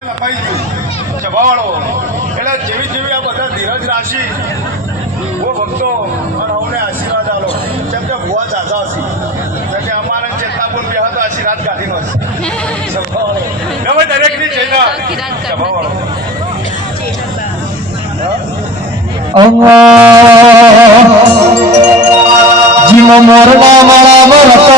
જવાવાળો એટલે જેવી જેવી આ બધા ધીરજ રાશિ वो भक्तो और हमने आशीर्वाद आलो जब जब हुआ जाता हसी जब कि हमारे चेतनापुर भी હતો આશીર્વાદ કાઢીનો ગમે દરેકની ચેતા જવાવાળો જીનો મોરલા માળા મરતો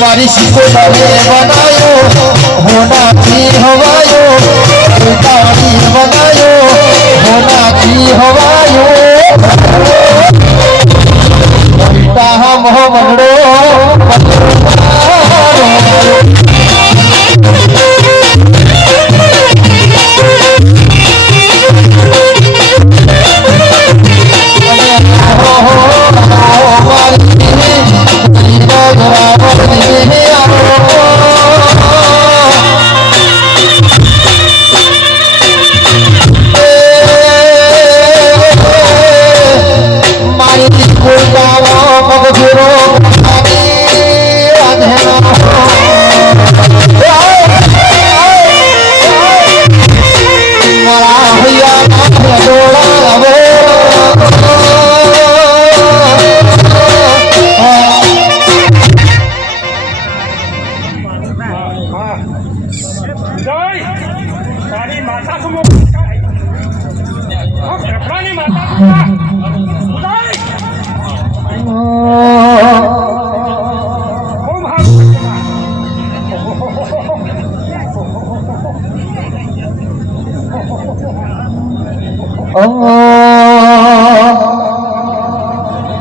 मारी सीको बनायो होना की हवायो तारी बनायो होना की हवायो बेटा हम हो मंडो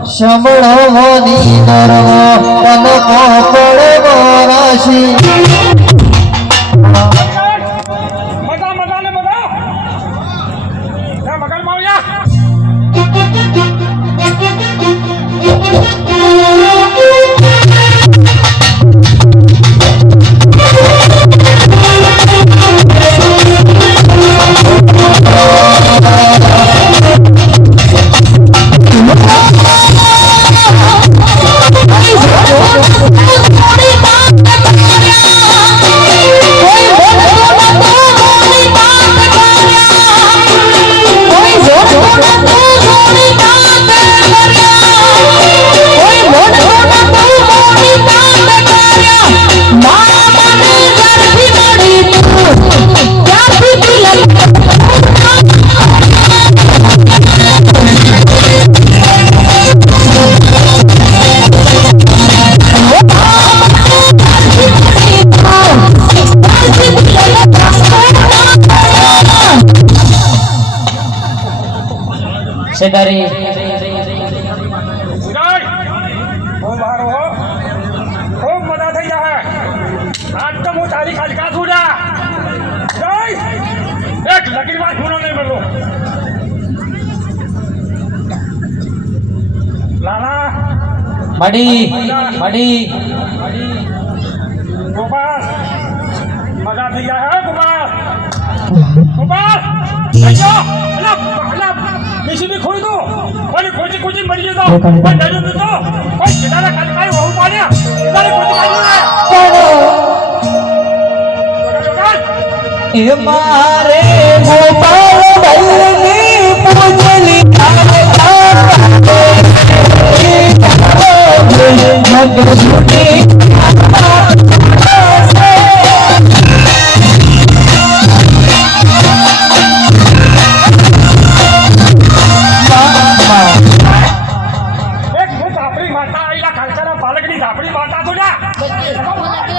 શમણોની નરવો તનકો પડવો રાશી સેદારી ખૂબ મજા થઈ જાય આજ તો હું તારી ખાલકા છોડા એક લગી વાત પૂરો નહીં મળો લાલા મડી મડી ગોપાલ મજા થઈ જાય હે ગોપાલ ગોપાલ અયો અલા મિશી ખોઈ દો કોની કોચી કોચી મરી જતો કોઈ નડ્યું નતો કોઈ કેદારા કાલકાઈ વહુ પાડ્યા કેદારે કોચી કાઢ્યું એ મારે ગોપાલ ભાઈની પૂજલી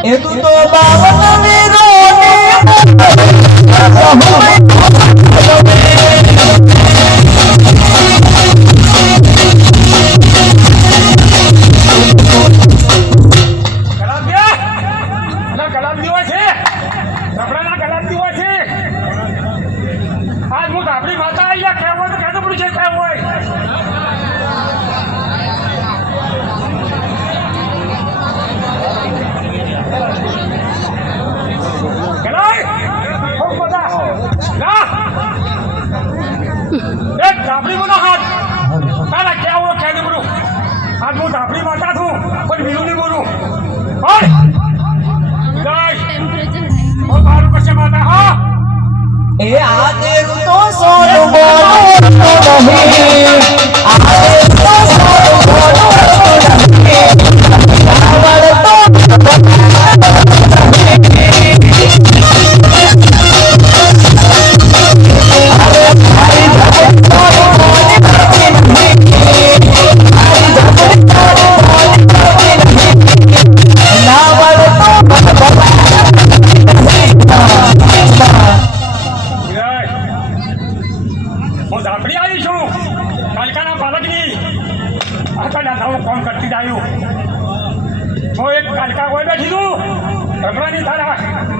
એ તું તો બાવન વીરો આજ હું આપણી માતા આવી કેવો તો કેતો પડ્યું છે કેવું હોય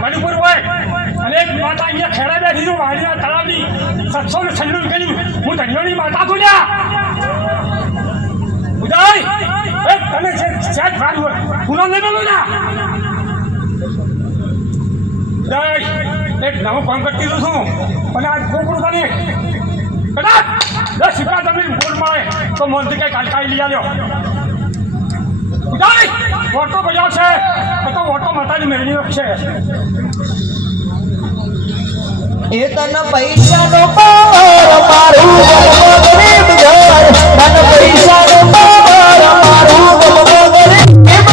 મણિપુર હોય અને એક માતા અહીંયા ખેડા બેઠી છું વાડીના તળાવની 796 કરી હું ધન્યોની માતા છું લ્યા ઉદય એ તને સેટ ભાડું હોય પુનો નહીં બોલું ના ઉદય એક નવું કામ કરતી છું અને આ છોકરું તને કદાચ 10 સિક્કા તમને બોલ મળે તો મોનથી કઈ કાલકાઈ લઈ આવ્યો ઉદય ઓટો બજાવ છે તો ઓટો માતાની મેળવી છે એ તને પૈસાનો પાવર મારું ગરીબ ઘર તને પૈસાનો પાવર મારું ગરીબ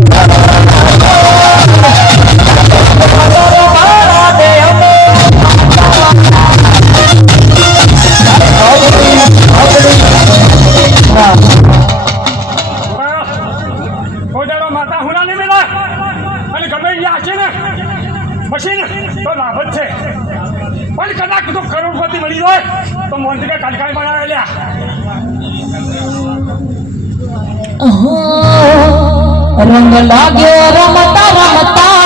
મારા દે અમે કોદાળો માતા હુના નહીં મેળા અને ગમે અહીંયા છે ને મશીન તો લાભ જ છે પણ કદાચ તો કરોડપતિ મળી જાય તો મોંઘી કાલકાઈ બનાવે લ્યા રંગ લાગ્યો રમતા રમતા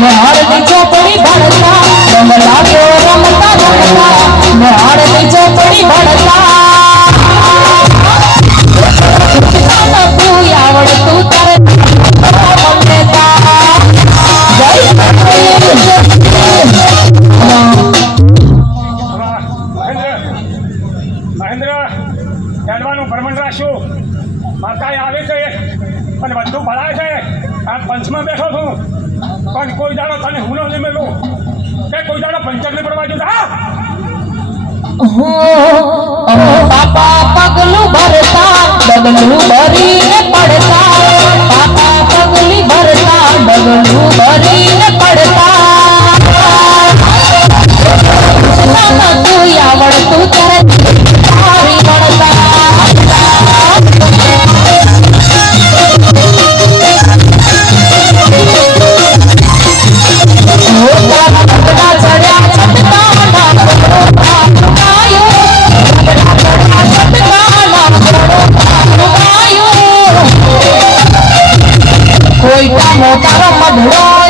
મહારની ચોપડી ભણતા રંગ લાગ્યો રમતા રમતા મહારની ચોપડી ભણતા તું આવડતું તારે મહેન્દ્ર હેડવાનું ભ્રમણ રાખ્યું માતાએ આવે છે અને બધું ભરાય છે આ પંચમાં બેઠો છું પણ કોઈ દાડો તને હુનો નહીં મેલું કે કોઈ દાડો પંચર નહીં પડવા જતા પાપા પગલું ભરતા ડગલું ભરીને પડતા પાપા પગલી ભરતા ડગલું ભરીને પડતા તું આવડતું ત્યારે તારી ભણતા કોઈ મોટા મધડો